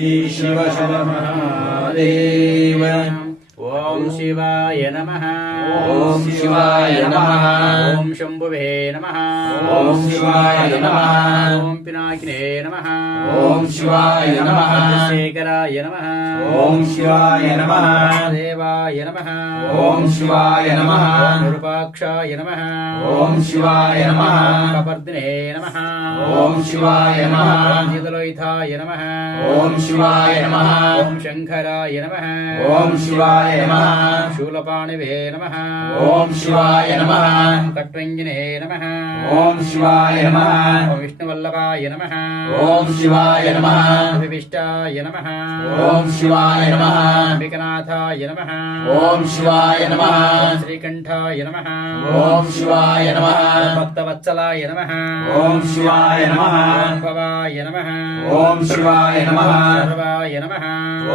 शिव शिव महादेव। ओम शिवाय नमः। ओम शिवाय नमः। ओम शंभुवे नमः। ओम शिवाय नमः। ओम पिनाकिने नमः। ओम शिवाय नमः। शेखराय नमः। ओम शिवाय नमः। देवाय नमः। ओम शिवाय नमः। विरूपाक्षाय नमः। ओम शिवाय नमः। कपर्दिने नमः। ओम शिवाय नमः। निदलोहिताय नमः। ओम शिवाय नमः। ओम शंकराय नमः। ओम शिवाय नमः। शूलपाणिवे नमः। ओम शिवाय नमः। कट्वञ्जने नमः। ओम शिवाय नमः। ओम विष्णुवल्लभाय नमः। ओम शिवाय नमः। विशिष्टाय नमः। ओम शिवाय नमः। अंबिकनाथाय नमः। ओम शिवाय नमः। ओम श्रीकंठाय नमः। ओम शिवाय नमः। भक्तवत्सलाय नमः। ओम शिवाय नमः। ओम भवाय नमः। ओम शिवाय नमः। सर्वाय नमः।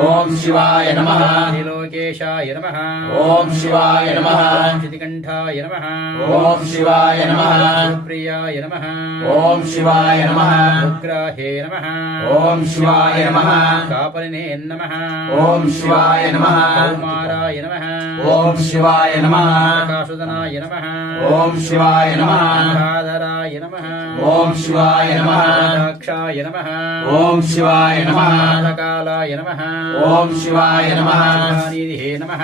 ओम शिवाय नमः। त्रिलोकेशाय नमः। ओम शिवाय नमः। श्रीकंठाय नमः। ओम शिवाय नमः। प्रियाय नमः। ओम शिवाय नमः। उग्राहे नमः। ओम शिवाय नमः। कापलिने नमः। ओम शिवाय नमः। कौमाराय नमः। ओम शिवाय नमः। प्रकाशुदनाय नमः। ओम शिवाय नमः। राधराय नमः। ओम शिवाय नमः। दाक्षाय नमः। ओम शिवाय नमः। कालाय नमः। ओम शिवाय नमः। निधिहे नमः।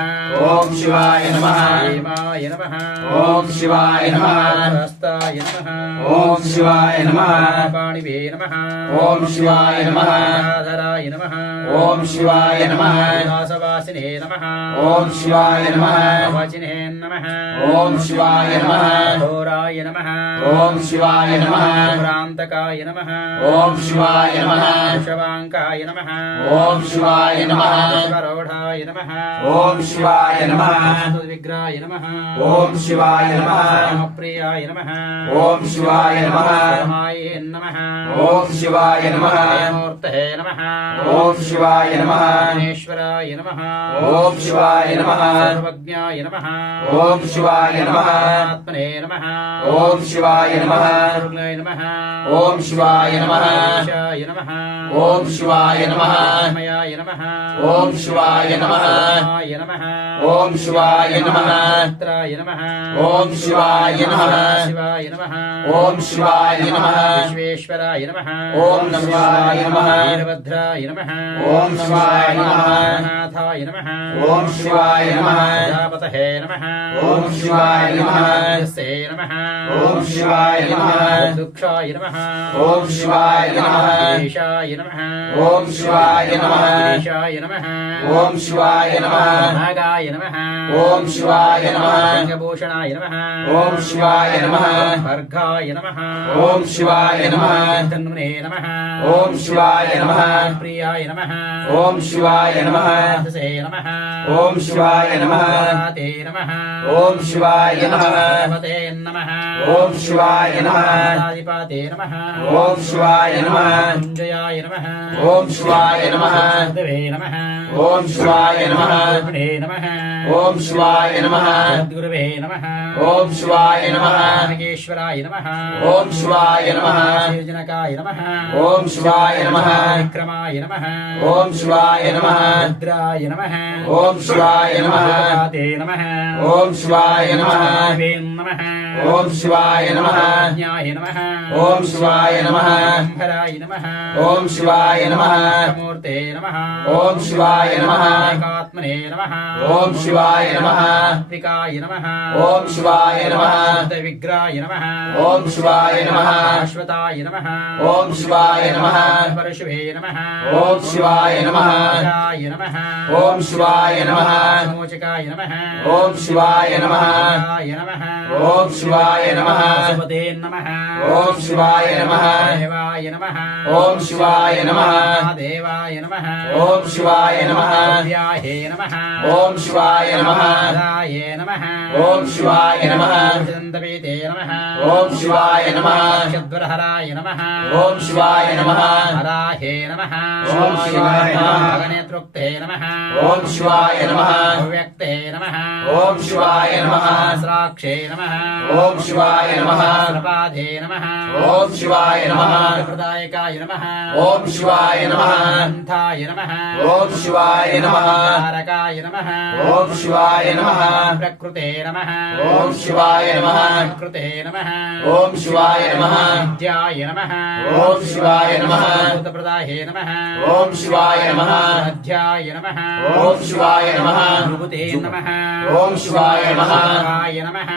ओम शिवाय नमः। हेमाय नमः। ओम शिवाय नमः। हस्ताय नमः। ओम शिवाय नमः। पाणिवे नमः। ओम शिवाय नमः। राधराय नमः। ओम शिवाय नमः। दासवासिने नमः। ओम शिवाय नमः। वचिने नमः। ओम शिवाय नमः। घोराय नमः। ओम शिवाय नमः। भ्रान्तकाय नमः। ओम शिवाय नमः। शवाङ्काय नमः। ओम शिवाय नमः। शिवरोढाय नमः। ओम शिवाय नमः। विग्राय नमः। ओम शिवाय नमः। प्रियाय नमः। ओम शिवाय नमः। समाये नमः। ओम शिवाय नमः। मूर्तये नमः। ओम शिवाय नमः। गणेश्वराय नमः। ओम शिवाय नमः। सर्वज्ञाय नमः। ओम शिवाय नमः। आत्मने नमः। ओम शिवाय नमः। सर्वज्ञाय नमः। ओम शिवाय नमः। ईशाय नमः। ओम शिवाय नमः। मयाय नमः। ओम शिवाय नमः। रामाय नमः। ओम शिवाय नमः। मित्राय नमः। ओम शिवाय नमः। शिवाय नमः। ओम शिवाय नमः। विश्वेश्वराय नमः। ओम शिवाय नमः। वीरभद्राय नमः। ओम शिवाय नमः। नाथाय नमः। ओम शिवाय नमः। प्रजापतये नमः। ओम शिवाय नमः। यस्ये नमः। ओम शिवाय नमः। दुःखाय नमः। ओम शिवाय नमः। ईशाय नमः। ओम शिवाय नमः। ईशाय नमः। ओम शिवाय नमः। नागाय नमः। ओम शिवाय नमः। गङ्गभूषणाय नमः। ओम शिवाय नमः। भर्गाय नमः। ओम शिवाय नमः। तन्मने नमः। ओम शिवाय नमः। प्रियाय नमः। ओम शिवाय नमः। तसे नमः। ओम शिवाय नमः। ते नमः। ओम शिवाय नमः। देवते नमः। ओम शिवाय नमः। आदिपाते नमः। ओम शिवाय नमः। कुञ्जयाय नमः। ओम शिवाय नमः। देवे नमः। ओम शिवाय नमः। गुणे नमः। ओम शिवाय नमः। सद्गुरुवे नमः। ओम शिवाय नमः। नागेश्वराय नमः। ओम शिवाय नमः। श्रीजनकाय नमः। ओम शिवाय नमः। विक्रमाय नमः। ओम शिवाय नमः। रुद्राय नमः। ओम शिवाय नमः। ते नमः। ओम शिवाय नमः। देवे नमः। ओम शिवाय नमः। ज्ञाय नमः। ओम शिवाय नमः। शंभराय नमः। ओम शिवाय नमः। मूर्ते नमः। ओम शिवाय नमः। एकात्मने नमः। ओम शिवाय नमः। त्रिकाय नमः। ओम शिवाय नमः। विग्राय नमः। ओम शिवाय नमः। अश्वताय नमः। ओम शिवाय नमः। परशुवे नमः। ओम शिवाय नमः। राय नमः। ओम शिवाय नमः। मोचकाय नमः। ओम शिवाय नमः। राय नमः। ओम शिवाय नमः। सुपते नमः। ओम शिवाय नमः। देवाय नमः। ओम शिवाय नमः। देवाय नमः। ओम शिवाय नमः। व्याहे नमः। ओम शिवाय नमः। राये नमः। ओम शिवाय नमः। चन्दपीते नमः। ओम शिवाय नमः। चद्वरहराय नमः। ओम शिवाय नमः। हराहे नमः। ओम शिवाय नमः। गगनेत्रोक्ते नमः। ओम शिवाय नमः। अव्यक्ते नमः। ओम शिवाय नमः। सहस्राक्षे नमः। ఓం శివాయ నమః ప్రపాదే నమః ఓం శివాయ నమః ప్రదాయకాయ నమః ఓం శివాయ నమః గ్రంథాయ నమః ఓం శివాయ నమః తారకాయ నమః ఓం శివాయ నమః ప్రకృతే నమః ఓం శివాయ నమః ప్రకృతే నమః ఓం శివాయ నమః విద్యాయ నమః ఓం శివాయ నమః భూతప్రదాయే నమః ఓం శివాయ నమః అధ్యాయ నమః ఓం శివాయ నమః భృగుతే నమః ఓం శివాయ నమః శివాయ నమః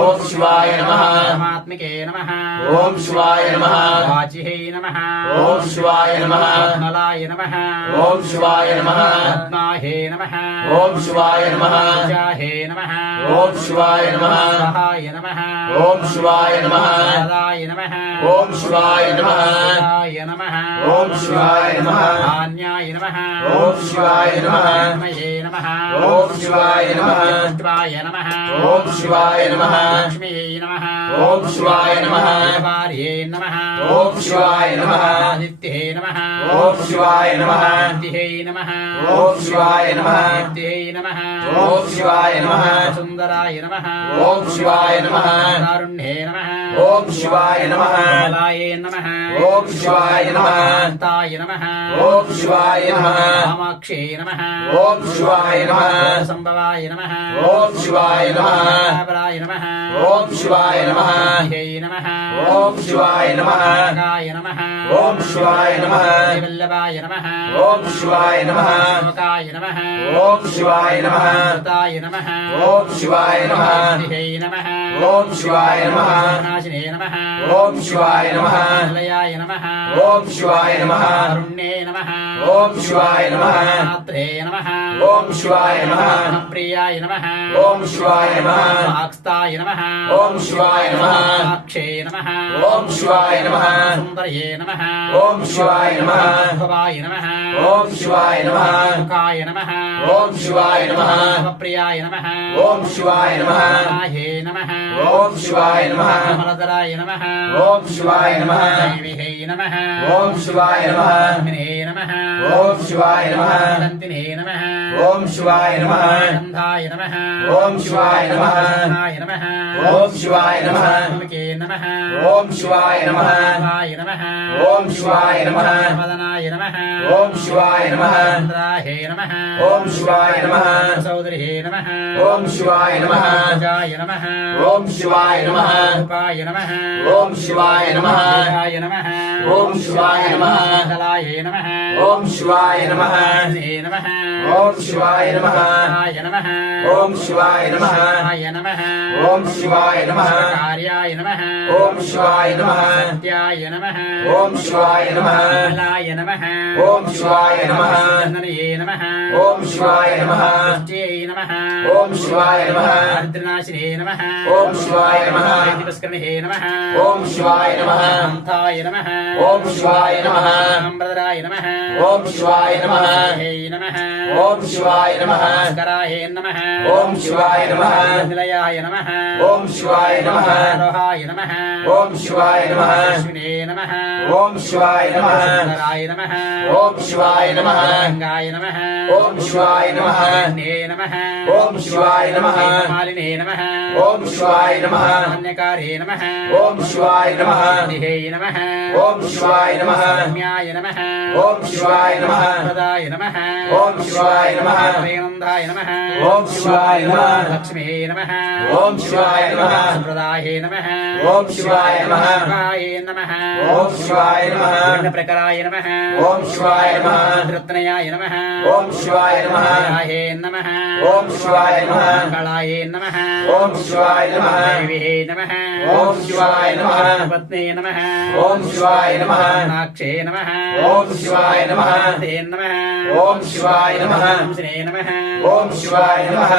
ఓం శివాయ నమః పరమాత్మికే నమః ఓం శివాయ నమః వాచిహే నమః ఓం శివాయ నమః మలాయ నమః ఓం శివాయ నమః పద్మాహే నమః ఓం శివాయ నమః జాహే నమః ఓం శివాయ నమః సహాయ నమః ఓం శివాయ నమః సదాయ నమః ఓం శివాయ నమః సదాయ నమః ఓం శివాయ నమః ఆన్యాయ నమః ఓం శివాయ నమః మయే నమః ఓం శివాయ నమః పుష్పాయ నమః ఓం శివాయ నమః లక్ష్మీయై నమః ఓం శివాయ నమః భార్యే నమః ఓం శివాయ నమః ఆదిత్యై నమః ఓం శివాయ నమః దిహై నమః ఓం శివాయ నమః దిహై నమః ఓం శివాయ నమః సుందరాయ నమః ఓం శివాయ నమః కారుణ్యే నమః ఓం శివాయ నమః బలాయే నమః ఓం శివాయ నమః కాంతాయ నమః ఓం శివాయ నమః కామాక్షే నమః ఓం శివాయ నమః సంభవాయ నమః ఓం శివాయ నమః పరాయ నమః ఓం శివాయ నమః దిహై నమః ఓం శివాయ నమః కాయ నమః ఓం శివాయ నమః వల్లభాయ నమః ఓం శివాయ నమః శివకాయ నమః ఓం శివాయ నమః కృతాయ నమః ఓం శివాయ నమః దిహై నమః ఓం శివాయ నమః నాశినే నమః ఓం శివాయ నమః నిలయాయ నమః ఓం శివాయ నమః కరుణ్యే నమః ఓం శివాయ నమః మాత్రే నమః ఓం శివాయ నమః ప్రియాయ నమః ఓం శివాయ నమః వాక్స్తాయ నమః ఓం శివాయ నమః సాక్షే నమః ఓం శివాయ నమః సుందరయే నమః ఓం శివాయ నమః భవాయ నమః ఓం శివాయ నమః ముఖాయ నమః ఓం శివాయ నమః ప్రియాయ నమః ఓం శివాయ నమః నాహే నమః ఓం శివాయ నమః కమలధరాయ నమః ఓం శివాయ నమః దేవిహే నమః ఓం శివాయ నమః హినే నమః ఓం శివాయ నమః దంతినే నమః ఓం శివాయ నమః గంధాయ నమః ఓం శివాయ నమః నాయ నమః ఓం శివాయ నమః నమకే నమః ఓం శివాయ నమః నాయ నమః ఓం శివాయ నమః మదనాయ నమః ఓం శివాయ నమః ఇంద్రాహే నమః ఓం శివాయ నమః సౌదరిహే నమః ఓం శివాయ నమః రాజాయ నమః ఓం శివాయ నమః రూపాయ నమః ఓం శివాయ నమః దేహాయ నమః ఓం శివాయ నమః కలాయే నమః ఓం శివాయ నమః నే నమః ఓం శివాయ నమః ఆయ నమః ఓం శివాయ నమః ఆయ నమః ఓం శివాయ నమః కార్యాయ నమః ఓం శివాయ నమః సత్యాయ నమః ఓం శివాయ నమః బలాయ నమః ఓం శివాయ నమః చందనయే నమః ఓం శివాయ నమః పుష్ట్యై నమః ఓం శివాయ నమః దరిద్రనాశినే నమః ఓం శివాయ నమః పుష్కరణే నమః ఓం శివాయ నమః అంతాయ నమః ఓం శివాయ నమః అంబరధరాయ నమః ఓం శివాయ నమః హే నమః ఓం శివాయ నమః స్కరాహే నమః ఓం శివాయ నమః నిలయాయ నమః ఓం శివాయ నమః రోహాయ నమః ఓం శివాయ నమః అశ్వినే నమః ఓం శివాయ నమః సుందరాయ నమః ఓం శివాయ నమః గంగాయ నమః ఓం శివాయ నమః నే నమః ఓం శివాయ నమః మాలినే నమః ఓం శివాయ నమః అన్యకారే నమః ఓం శివాయ నమః దిహే నమః ఓం శివాయ నమః రమ్యాయ నమః ఓం శివాయ నమః ప్రదాయ నమః ఓం శివాయ నమః ప్రేనందాయ నమః ఓం శివాయ నమః లక్ష్మీ నమః ఓం శివాయ నమః ప్రదాయే నమః ఓం శివాయ నమః శివాయ నమః ఓం శివాయ నమః ప్రకరాయ నమః ఓం శివాయ నమః రత్నయాయ నమః ఓం శివాయ నమః రాహే నమః ఓం శివాయ నమః కళాయే నమః ఓం శివాయ నమః దేవిహే నమః ఓం శివాయ నమః పత్నే నమః ఓం శివాయ నమః నాక్షే నమః ఓం శివాయ నమః తే నమః ఓం శివాయ నమః శ్రీ నమః ఓం శివాయ నమః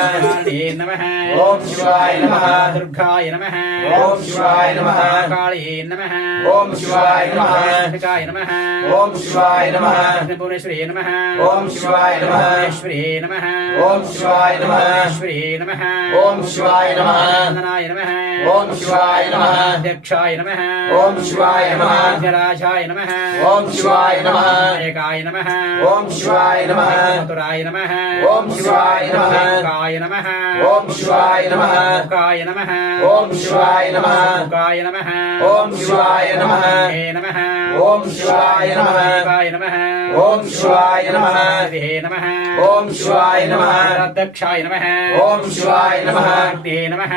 దే నమః ఓం శివాయ నమః దుర్గాయ నమః ఓం శివాయ నమః కాళీ నమః ఓం శివాయ నమః కాయ నమః ఓం శివాయ నమః భువనేశ్వరీ నమః ఓం శివాయ నమః భువనేశ్వరీ నమః ఓం శివాయ నమః ఈశ్వరీ నమః ఓం శివాయ నమః వందనాయ నమః ఓం శివాయ నమః అధ్యక్షాయ నమః ఓం శివాయ నమః రాజాయ నమః ఓం శివాయ నమః ఏకాయ శివాయ నమః ఓం శివాయ నమః మధురాయ నమః ఓం శివాయ నమః కాయ నమః ఓం శివాయ నమః కాయ నమః ఓం శివాయ నమః కాయ నమః ఓం శివాయ నమః హే నమః ఓం శివాయ నమః శివాయ నమః ఓం శివాయ నమః హే నమః ఓం శివాయ నమః అధ్యక్షాయ నమః ఓం శివాయ నమః అగ్నే నమః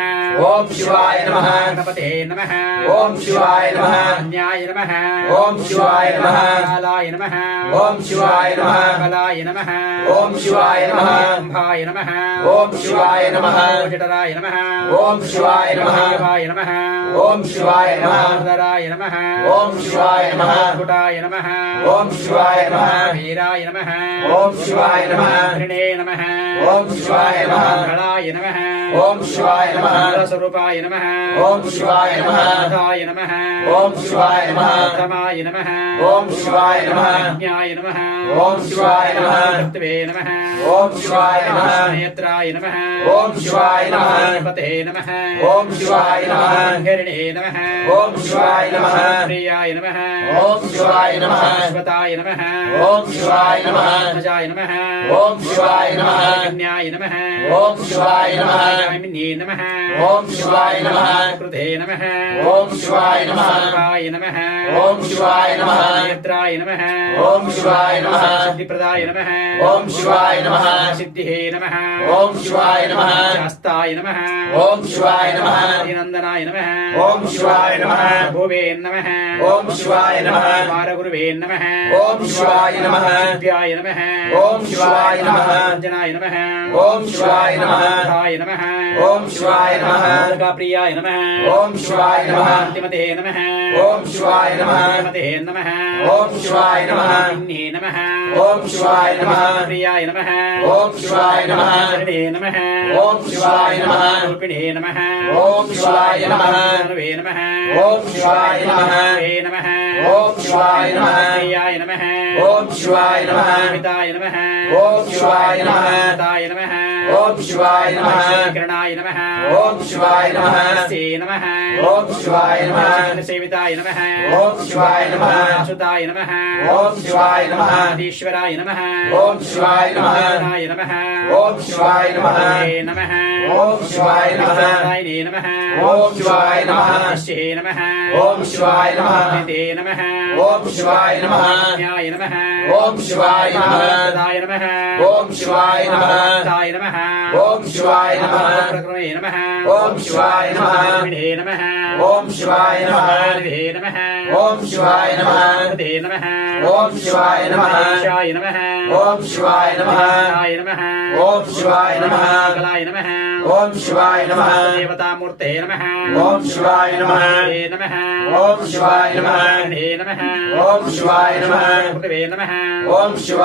ఓం శివాయ నమః గణపతే నమః ఓం శివాయ నమః న్యాయ నమః ఓం శివాయ నమః కాలాయ నమః ఓం శివాయ నమః బలాయ నమః ఓం శివాయ నమః అంబాయ నమః ఓం శివాయ నమః జఠరాయ నమః ఓం శివాయ నమః శివాయ నమః ఓం శివాయ నమః ఉదరాయ నమః ఓం శివాయ నమః కుటాయ నమః ఓం శివాయ నమః వీరాయ నమః ఓం శివాయ నమః హరిణే నమః ఓం శివాయ నమః గణాయ నమః ఓం శివాయ నమః స్వరూపాయ నమః ఓం శివాయ నమః నాథాయ నమః ఓం శివాయ నమః రమాయ నమః ఓం శివాయ నమః జ్ఞాయ నమః ఓం శివాయ నమః తత్వే నమః ఓం శివాయ నమః నేత్రాయ నమః ఓం శివాయ నమః గణపతే నమః ఓం శివాయ నమః హరిణే నమః ఓం శివాయ నమః ప్రియాయ నమః ఓం శివాయ నమః శాశ్వతాయ నమః ఓం శివాయ నమః అజాయ నమః ఓం శివాయ నమః కన్యాయ నమః ఓం శివాయ నమః కామిన్యే నమః ఓం శివాయ నమః కృతే నమః ఓం శివాయ నమః కాయ నమః ఓం శివాయ నమః నేత్రాయ నమః ఓం శివాయ నమః సిద్ధిప్రదాయ నమః ఓం శివాయ నమః సిద్ధిహే నమః ఓం శివాయ నమః శాస్తాయ నమః ఓం శివాయ నమః నందనాయ నమః ఓం శివాయ నమః భూవే నమః ఓం శివాయ నమః కుమారగురువే నమః ఓం శివాయ నమః దివ్యాయ నమః ఓం శివాయ నమః అంజనాయ నమః ఓం శివాయ నమః ాయ నమః ఓం శివాయ నమః ప్రియాయ నమః ఓం శివాయ నమః అంతిమతే నమః ఓం శివాయ నమః అంతిమతే నమః ఓం శివాయ నమః ఇన్నే నమః ఓం శివాయ నమః ప్రియాయ నమః ఓం శివాయ నమః హరిణే నమః ఓం శివాయ నమః రూపిణే నమః ఓం శివాయ నమః అనువే నమః ఓం శివాయ నమః వే నమః ఓం శివాయ నమః ప్రియాయ నమః ఓం శివాయ నమః పితాయ నమః ఓం శివాయ నమః పితాయ నమః ఓం శివాయ నమః కిరణాయ నమః ఓం శివాయ నమః స్తే నమః ఓం శివాయ నమః సేవితాయ నమః ఓం శివాయ నమః సుతాయ నమః ఓం శివాయ నమః ఈశ్వరాయ నమః ఓం శివాయ నమః నాయ నమః ఓం శివాయ నమః నమః ఓం శివాయ నమః నాయనే నమః ఓం శివాయ నమః శ్రీ నమః ఓం శివాయ నమః తే నమః ఓం శివాయ నమః న్యాయ నమః ఓం శివాయ నమః దాయ నమః ఓం శివాయ నమః దాయ నమః ఓం శివాయ నమః ప్రకృమే నమః ఓం శివాయ నమః విడే నమః ఓం శివాయ నమః హరే నమః ఓం శివాయ నమః తే నమః ఓం శివాయ నమః శాయ నమః ఓం శివాయ నమః నాయ నమః ఓం శివాయ నమః కలాయ నమః ఓం శివాయ నమః దేవతామూర్తే నమః ఓం శివాయ నమః హరే నమః ఓం శివాయ నమః హరే నమః ఓం శివాయ నమః పృథివే నమః ఓం శివాయ